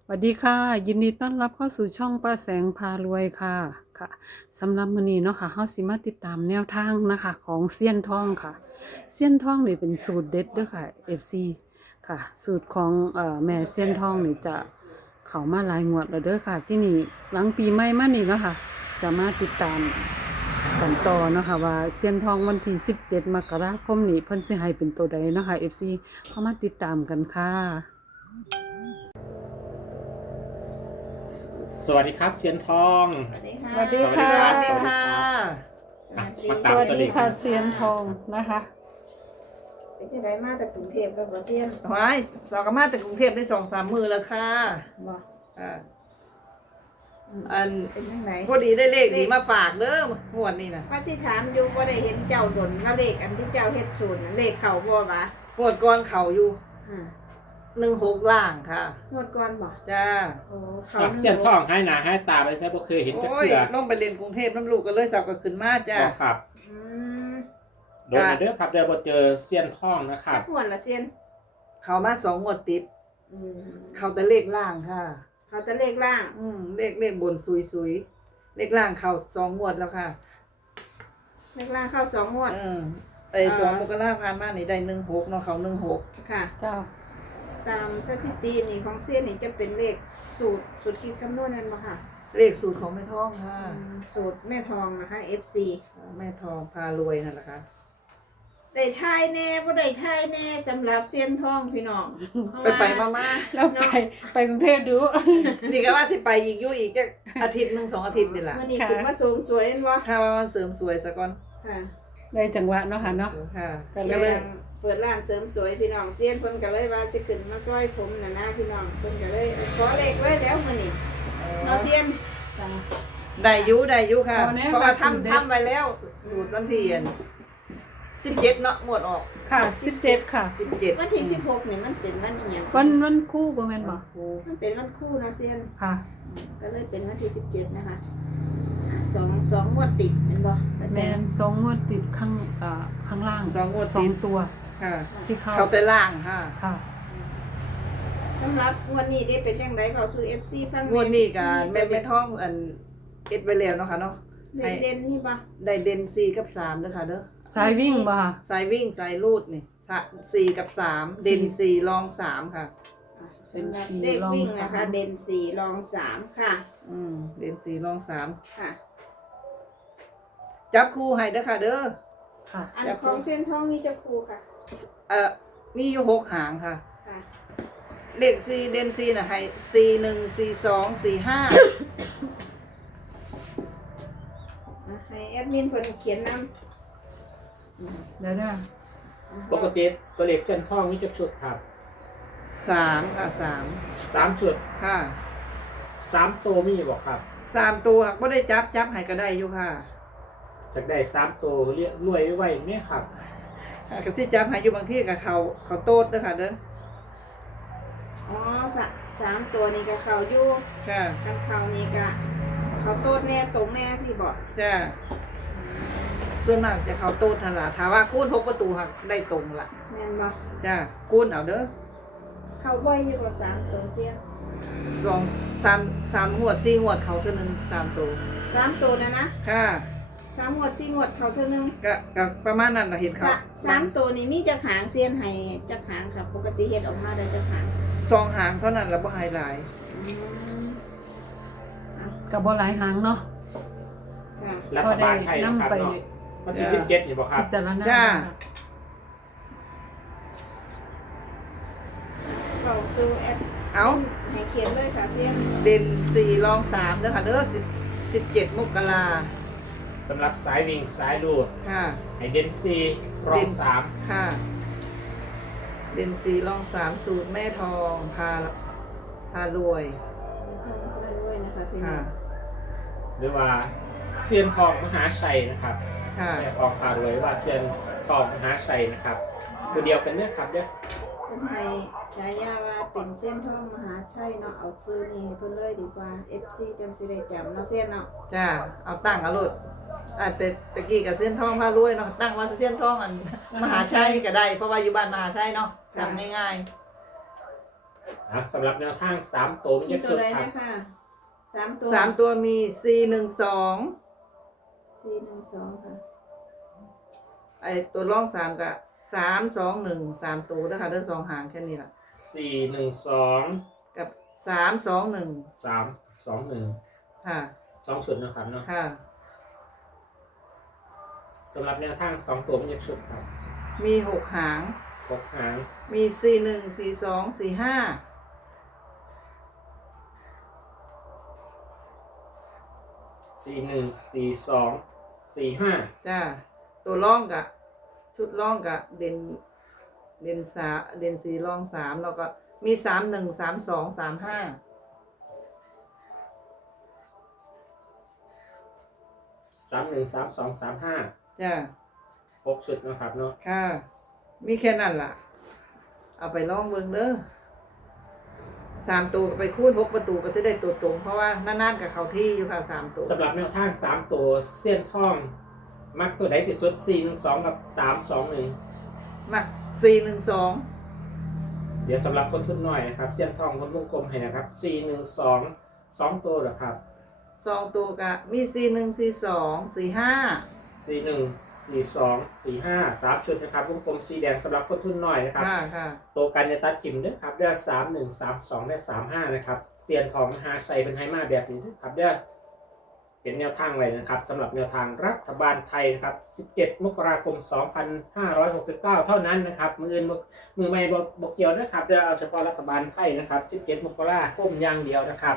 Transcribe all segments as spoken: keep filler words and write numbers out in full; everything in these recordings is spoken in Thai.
วัสดีค่ะยินดีต้อนรับเข้าสู่ช่องป้าแสงพารวยค่ะค่ะสำหรับมื้อนี้เนาะค่ะเฮาสิมาติดตามแนวทางนะคะของเซียนทองค่ะเซียนทองนี่เป็นสูตรเด็ดเด้อค่ะ เอฟ ซี ค่ะสูตรของเอ่อแม่เซียนทองนี่จะเข้ามาหลายงวดแล้วเด้อค่ะที่นี่หลังปีใหม่มานี่เนาะค่ะจะมาติดตามกันต่อเนาะค่ะว่าเซียนทองวันที่สิบเจ็ดมกราคมนี้เพิ่นสิให้เป็นตัวใดเนาะค่ะ เอฟ ซี เข้ามาติดตามกันค่ะสวัสดีครับเซียนทองสวัสดีค่ะสวัสดีค่ะสวัสดีค่ะสวัสดีสตามสวัวัสสดีดีค่ะเซียนทองนะคะเป็นยังไงมาจากกรุงเทพแล้วบ่เซียนว้ายสาวกมาจากกรุงเทพได้สองสามมือแล้วค่ะบ่อ่าอันเป็นยังไงพอดีได้เลขดีมาฝากเด้องวดนี้นะว่าที่ถามอยู่บ่ได้เห็นเจ้าดนว่าเลขอันที่เจ้าเฮ็ดศูนย์น่ะเลขเข้าบ่วะงวดก่อนเขาอยู่อ่าหนึ่งหกล่างค่ะงวดก่อนบ่จ้าโอ้เขาอ่ะเซียนทองให้หนาให้ตาไปแท้บ่เคยเห็นจักโอ้ยเทื่อต้องไปเรียนกรุงเทพน้ำลูกก็เลยสาวก็ขึ้นมาจ้าบ่ครับอืมโดนเด้อครับเดี๋ยวบ่เจอเซียนทองนะครัจับกงวดละเซียนเขามาสองงวดติดอืมเขาแต่เลขล่างค่ะเขาจะเลขล่างอืมเลขเลขบนซุยซุยเลขล่างเขาสองงวดแล้วค่ะเลขล่างเข้าสองงวดเออไอ้สองมกราพันธ์มานี่ได้หนึ่งหกเนาะเขาหนึ่งหกค่ะเจ้าตามสถิตินี่ของเซียนนี่จะเป็นเลขสูตรสูตรคิดคำนวณนั่นบ่ค่ะเลขสูตรของแม่ท้องค่ะอืมสูตรแม่ทองนะคะ เอฟ ซีแม่ทองพารวยนั่นแหละค่ะได้ทายแน่บ่ได้ทายแน่สำหรับเซียนทองพี่น้องไปไปมามาแล้วไปไปกรุงเทพดูนี่ก็ว่าสิไปอีกอยู่อีกจะอาทิตย์หนึ่งสองอาทิตย์นี่แหละวันนี้ค่ะคุณมาสูงสวยเห็นบ่ถ้าว่ามันเสริมสวยซะก่อนค่ะได้จังหวะเนาะค่ะเนาะค่ะก็ก็เลเลย ยเปิดร้านเสริมสวยพี่น้องเซียนเพิ่นก็เลยว่าสิขึ้นมาซอยผมน่ะนะพี่น้องเพิ่นก็เลยขอเลขไว้แล้วมื้อนี้เนาะเซียนจ้าได้อยุได้อยุค่ะเอาแน่เพราะว่าว่าสูตรเด็ดทำทำไปแล้วสูตรวันที่สิบเจ็ดเนาะหมดออกค่ะสิบเจ็ดค่ะสิบเจ็ดวันที่สิบหกนี่มันเป็นวันอีหยังวันวันคู่บ่แม่นบ่มันเป็นวันคู่เนาะเซียนค่ะก็เลยเป็นวันที่สิบเจ็ดนะคะอ่าสองสองงวดติดแม่นบ่ว่าแมเซียนสองงวดติดข้างเอ่อข้างล่างสองงวดสอติงดตัวค่ะที่เข้าเขาแต่ล่างค่ะค่ะสำหรับงวดนี้ได้เป็นจังไดเข้าสู่ เอฟ ซี ฟังงวดนี้กันแม่แม่ท้องอันเอ็ดไปแล้วเนาะค่ะเนาะเด่นเด่นๆนี่บ่ได้เด่นสี่กับสามเด้อค่ะเด้อสายวิ่งบ่ค่ะสายวิ่งสายลูดนี่สะสี่กับสามเด่นสี่รองสามค่ะเป็นสี่เลขรองวิ่งสามนะคะ เด่นสี่รองสามค่ะอืมเด่นสี่รองสามค่ะจับคู่ให้เด้อค่ะเด้อค่ะอันของเส้นทองนี่จะครูค่ะเอ่อมีอยู่หกหางค่ะค่ะเลขสี่เด่นสี่น่ะให้สี่หนึ่งสี่สองสี่ห้าอ่ะให้แอดมินเพิ่นเขียนนเดี๋ยวนะำปกติตัวเลขเซียนทองมีจักชุดครับสามค่ะสามสามชุดค่ะสามตัวมีบ่ครับสามตัวก็ได้จับจับให้ก็ได้อยู่ค่ะจากได้สามตัวเรียกรวยไว้ไหมครับก็สิจับให้อยู่บางที่กับเขาเขาโต๊ดเด้อค่ะเด้ออ๋อสะสามตัวนี้ก็เข้าอยู่ค่ะกันเข้านี่ก็เขาโต๊ดแน่ตรงแน่สิบ่จ้าส่วนมากจะเขาโต๊ดทันละถามว่าคูณหกประตูหักได้ตรงละแม่นบ่จ้าคูณเอาเด้อเข้าบ่อยอยู่กว่าสามตัวเสียสองสามสามหวดสี่หวดเขาเท่านึงสามตัวสามตัวนะนะค่ะสามงวดสี่งวดเข้าเท่านึงก็ก็ประมาณนั้นเราเห็นเขาสะสามตัวนี้มีจักหางเซียนให้จักหางค่ะ ปกติเฮ็ดออกมาได้จักหางสองหางเท่านั้นแล้วบ่ไฮไลท์อืมกับบ่หลายหางเนาะค่ะรัฐบาลไทยนะครับก็ได้นำไปเนาะวันที่สิบเจ็ดนี่บ่ครัพิบจารณาจ้าเข้าสู่แอปเอาให้เขียนเลยค่ะเซียนเด่นสี่รองสามเด้อค่ะเด้อสิบสิบเจ็ดมกราสำหรับสายวิ่งสายลูดค่ะให้เด่นสี่รองสามค่ะ เด่นสี่รองสามสูตรแม่ทองพาพารวยมาด้วยนะคะพี่น้ค่ะองหรือว่าเซียนทองมหาชัยนะครับค่ะแม่ทองพารวยว่าเซียนทองมหาชัยนะครับตัวเดียวกันเนี่ยครับเด้อเป็นให้ฉายาว่าเป็นเส้นทองมหาชัยเนาะเอาซื้อนี่ให้เพิ่นเลยดีกว่า เอฟ ซี จังสิได้จำเนาะเซียนเนาะจ้า เอาตั้งเอาโลดอ่ะแต่ตะกี้กับเส้นทองพารวยเนาะ ตั้งว่าเส้นทองอัน มหาชัยก็ได้ เพราะว่าอยู่บ้านมหาชัยเนาะจำง่ายๆอ่ะสำหรับแนวทางสามตัวมันมีจะตัวชุดไรครัเนี่บยค่ะสามตัวสามตัวมีสี่หนึ่งสองสี่หนึ่งสองค่ะไอตัวร่องสามกับสามสองหนึ่งสามตัวนะคะเด้อสองหางแค่นี้ล่ะสี่หนึ่งสองกับสามสองหนึ่งสามสองหนึ่งค่ะสองชุดนะครับเนาะค่ะสำหรับแนวทางสองตัวมันจะชุดครับมีหกหางหกหางมีสี่หนึ่งสี่สองสี่ห้าสี่หนึ่งสี่สองสี่ห้าจ้าตัวร่องกับชุดร่องกับเด่นเด่นสาเด่นสีร่องสามแล้วก็มีสามหนึ่งสามสองสามห้าสามหนึ่งสามสองสามห้าจ้าหกชุดนะครับเนาะค่ะ มีแค่นั้นล่ะ เอาไปลองเบิ่งเด้อสามตัวก็ไปคูณหกประตูก็จะได้ตัวตรง เพราะว่านานๆกับเขาที่อยู่ค่ะสามตัวสำหรับแนวทางสามตัวเส้นท่อง มักตัวใดที่สุดสี่หนึ่งสองกับสามสองหนึ่งมาสี่หนึ่งสองเดี๋ยวสำหรับคนทุนหน่อยนะครับเส้นท่องคนวงกลมให้นะครับสี่หนึ่งสองสองตัวเหรอครับสองตัวกะมีสี่หนึ่งสี่สองสี่ห้าสี่หนึ่งสี่สองสี่ห้าสามชุดนะครับวงกลมสีแดงสำหรับคนทุนหน่อยนะครับค่ะค่ะตัวกันจะตัดถิ่มด้วยครับเดือสามหนึ่งสามสองได้สามห้านะครับเซียนทองมหาชัยเป็นไฮมาแบบนี้นะครับเดือเป็นแนวทางไว้นะครับสำหรับแนวทางรัฐบาลไทยนะครับสิบเจ็ดมกราคมสองพันห้าร้อยหกสิบเก้าเท่านั้นนะครับมืออื่นมือไม่บกเกี่ยวนะครับเดือเอาเฉพาะรัฐบาลไทยนะครับสิบเจ็ดมกราคมอย่างเดียวนะครับ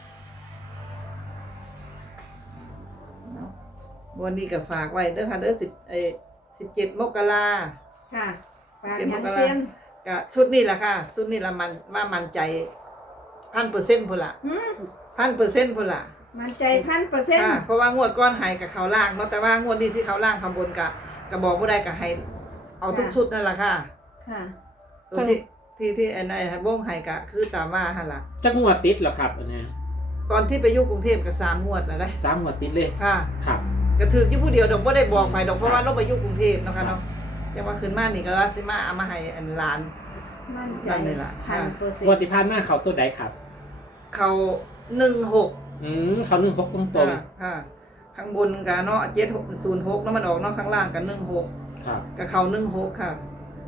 วันนี้ก็ฝากไว้เด้อค่ะเด้อสิบเอสิบเจ็ดมกราค่ะฝากเจ็ดมยังกราเซียนกะชุดนี้แหละค่ะ ชุดนี้ละมันมามันใจพันเปอร์เซ็นต์พุ่นละหืมพันเปอร์เซ็นต์พุ่นละมันใจพันเปอร์เซ็นต์ค่ะเพราะว่างวดก้อนใหายกับเขาล่างเนาะแต่ว่างวดนี้สิเขาล่างข้างบนกะกะบอกบ่ได้กะให้เอาทุกชุดนั่นแหละค่ะค่ะตัวที่ที่ที่อันไหนวงใหายกะคือตามมาหั่นล่ะจักงวดติดเหรอครับอันเนี้ยตอนที่ไปอยู่กรุงเทพก็สามงวดแล้วได้สามงวดติดเลยค่ะครับก็ถืออยู่ผู้เดียวดอกบ่ได้บอกไปดอกเพราะว่าเราไปอยู่กรุงเทพเนาะค่ะเนาะแต่ว่าขึ้นมานี่ก็ว่าสิมาเอามาให้อันหลานมั่นใจนั่นนี่ล่ะพันเปอร์เซ็นงวดต์ที่ผ่านมาเขาตัวใดครับเขาหนึ่งหกอืมเขาหนึ่งหกตรงตรงค่ะค่ะข้างบนกะเนาะเจ็ดหกศูนย์หกแล้วมันออกเนาะข้างล่างกันหนึ่งหกๆครับกับเขาหนึ่งหกค่ะ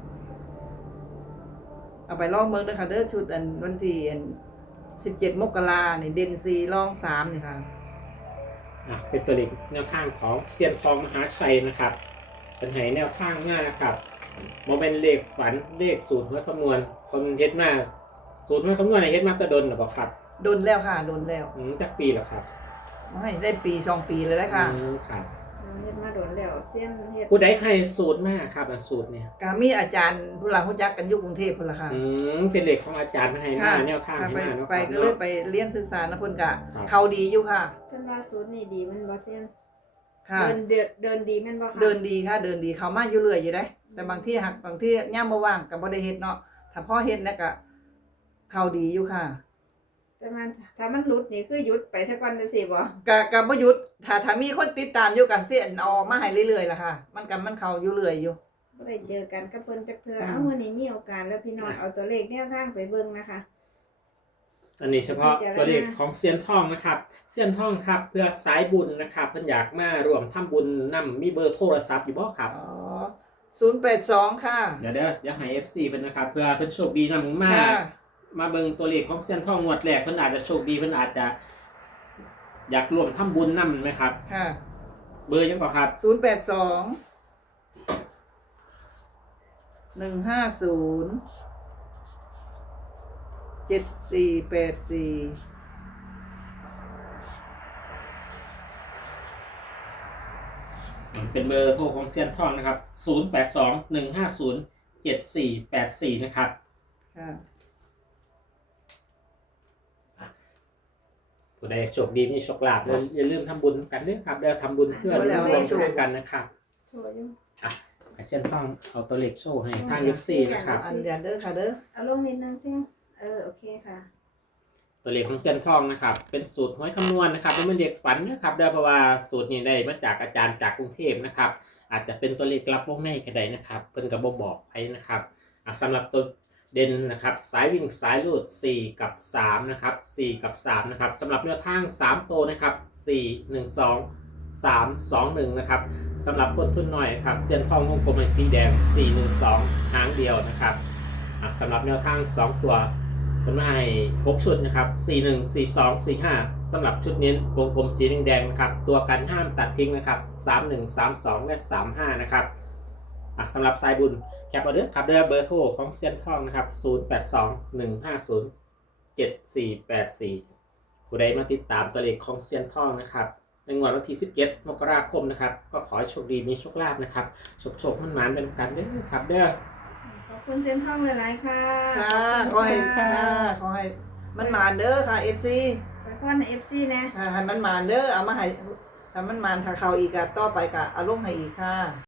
เอาไปลองเมืองด้วยค่ะเด้อชุดอันวันที่อันสิบเจ็ดมกราเนี่ยเด่นซีลองสามนี่ค่ะอ่ะเป็นตัวเลขแนวทางของเซียนทองมหาชัยนะครับเป็นไหแนวทางมากนะครับโมเป็นเลขฝันเลขสูตรหัวคำนวณคนเฮ็ดมาสูตรหัวคำนวณในเฮ็ดมาตะดนหรือเปล่าครับโดนแล้วค่ะ โดนแล้วอืมจักปีเหรอครับไม่ได้ปีสองปีเลยได้ค่ะอืมครับเฮ็ดมาโดนแล้วเซียนเฮ็ดผู้ใดให้สูตรมากครับอ่ะสูตรเนี่ยกามีอาจารย์ผู้หลังผู้จักกันอยุคกรุงเทพพุ่นละค่ะอืมเป็นเลขของอาจารย์ให้มาค่ะแนวทางค่ะให้ไปมาเนาะไปครับก็เลยเนาะไปเรียนศึกษานะเพุ่นกะครับเขาดีอยู่ค่ะเพิ่นว่าสูตรนี่ดีมันบ่เซียนค่ะเดินเดินเดินดีแม่นบ่คะเดินดีค่ะ เดินดีเขามาอยู่เรื่อยอยู่ได้ แต่บางที่หักบางที่ย่ามบ่ว่างกับบ่ได้เฮ็ดเนาะถ้าพ่อเฮ็ดเนี่ยก็เขาดีอยู่ค่ะแต่มันถ้ามันหลุดนี่คือหยุดไปสักวันจังซี่บ่กะกะบ่หยุดถ้าถ้ามีคนติดตามอยู่กันเสียนเอามาให้เรื่อยๆล่ะค่ะ มันก็มันเข้าอยู่เรื่อยอยู่บ่ได้เจอกันกับเพิ่นจักเทื่ออืมเอามื้อนี้มีโอกาสแล้วพี่น้องเอาตัวเลขแนวทางไปเบิ่งนะคะอันนี้เฉพาะตัวเลขของเซียนทองนะครับเซียนทองครับเพื่อสายบุญนะครับเพิ่นอยากมาร่วมทำบุญนํมีเบอร์โทรศัพท์อยู่บ่ครับอ๋อศูนย์แปดสองค่ะเดี๋ยวเด้อเดี๋ยวให้ เอฟ ซี เพิ่นนะครับเพื่อเพิ่นโชคดีนำมาค่ะมาเบิ่งตัวเลขของเซียนทองงวดแรกเพิ่นอาจจะโชคดีเพิ่นอาจจะ อยากร่วมทำบุญนำไหมครับค่ะเบอร์ยังบ่ครับศูนย์แปดสองหนึ่งห้าศูนย์เจ็ดสี่แปดสี่เป็นเบอร์โทรของเซียนทองนะครับศูนย์ แปด สอง หนึ่ง ห้า ศูนย์ เจ็ด สี่ แปด สี่นะครับค่ะผู้ใดโชคดีมีโชคลาภอย่าอย่าลืมทำบุญกันเด้อครับเด้อทำบุญเพื่อร่วมช่วยกันนะครับโชว์อยู่อ่ะให้เซียนทองเอาตัวเลขโชว์ให้ทาง เอฟ ซี นะครับอันเดียนเด้อค่ะเด้อเอาลงนิดนึงเซียนเออโอเคค่ะตัวเลขของเซียนทองนะครับเป็นสูตรหวยคำนวณนะครับเป็นเลขฝันนะครับได้เพราะว่าสูตรนี้ได้มาจากอาจารย์จากกรุงเทพนะครับ อาจจะเป็นตัวเลขลับวงในก็ได้นะครับเพิ่นก็บ่บอกให้นะครับอ่ะสำหรับตัวเด่นนะครับสายวิ่งสายลูดสี่กับสามนะครับสี่กับสามนะครับสำหรับแนวทางสามตัวนะครับสี่ หนึ่ง สอง สาม สอง หนึ่งนะครับสำหรับคนทุนหน่อยนะครับเส้นทองวงกลมเป็นสีแดงสี่ หนึ่ง สองหางเดียวนะครับอ่ะสำหรับแนวทางสองตัวเป็นมาให้หกชุดนะครับสี่ หนึ่ง สี่ สอง สี่ ห้าสำหรับชุดนี้วงกลมสีแดงๆนะครับตัวกันห้ามตัดทิ้งนะครับสาม หนึ่ง สาม สอง และ สาม ห้านะครับอ่ะสำหรับสายบุญแคปเอาเด้อครับเด้อเบอร์โทรของเซียนทองนะครับศูนย์ แปด สอง หนึ่ง ห้า ศูนย์ เจ็ด สี่ แปด สี่ผู้ใดมาติดตามตัวเลขของเซียนทองนะครับในงวดวันที่สิบเจ็ดมกราคมนะครับก็ขอให้โชคดีมีโชคลาภนะครับโชคโชคมันหมานเป็นกันเด้อครับเด้อขอบคุณเส้นทองหลายๆค่ะค่ะขอให้ค่ะขอให้มันมานเด้อค่ะ เอฟ ซีไปพ่อนเอฟซีนะค่ะให้มันมานเด้อเอามาให้ถ้ามันมานถ้าเขาอีกอะต่อไปก็เอาลงให้อีกค่ะ